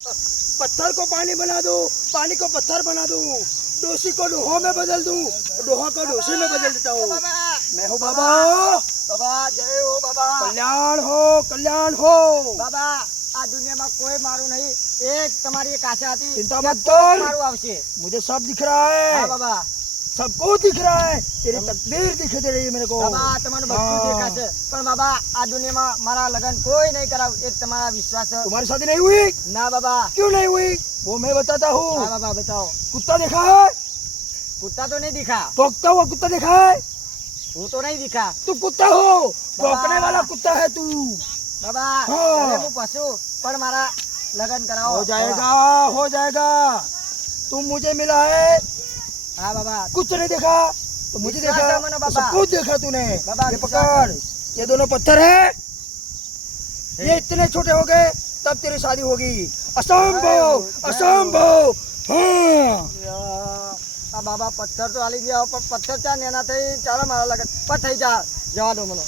पत्थर को पानी बना दूं, पानी को पत्थर बना दूं, डोसी को लोहा में बदल दूं, लोहा को डोसी में बदल देता हूँ। मैं हूँ बाबा। बाबा जय हो बाबा। कल्याण हो, कल्याण हो। बाबा आ दुनिया में कोई मारू नहीं, एक तुम्हारी एक आशा थी, चिंता मत कर, मारू आवशे। मुझे सब दिख रहा है। हाँ बाबा, सबको दिख रहा है, तेरी तकदीर दिख दे रही है मेरे को। बाबा तुम्हारे बच्चों देखा से, पर बाबा आ दुनिया में मारा लगन कोई नहीं करा, एक तुम्हारा विश्वास है। तुम्हारी शादी नहीं हुई? ना बाबा। क्यों नहीं हुई वो मैं बताता हूँ। हाँ बाबा बताओ। कुत्ता देखा है? कुत्ता तो नहीं दिखा। भौंकता हुआ कुत्ता देखा है? वो तो नहीं दिखा। तू कुत्ता हो, भौंकने वाला कुत्ता है तू। बाबा हाँ। अरे वो पशु, पर मारा लगन कराओ। हो जाएगा, हो जाएगा। तुम मुझे मिला है, हाँ बाबा। कुछ नहीं देखा तो मुझे विश्वास देखा, है मनो तो बाबा। सब कुछ देखा तूने। बाबा, ये विश्वास पकड़, है। ये दोनों पत्थर है, ये इतने छोटे हो गए तब तेरी शादी होगी। असंभव, असंभव। हाँ बाबा पत्थर तो हाली गया, पर पत्थर क्या नेना थे, चारा मारा लगन पर थई जा जवा दो मनो।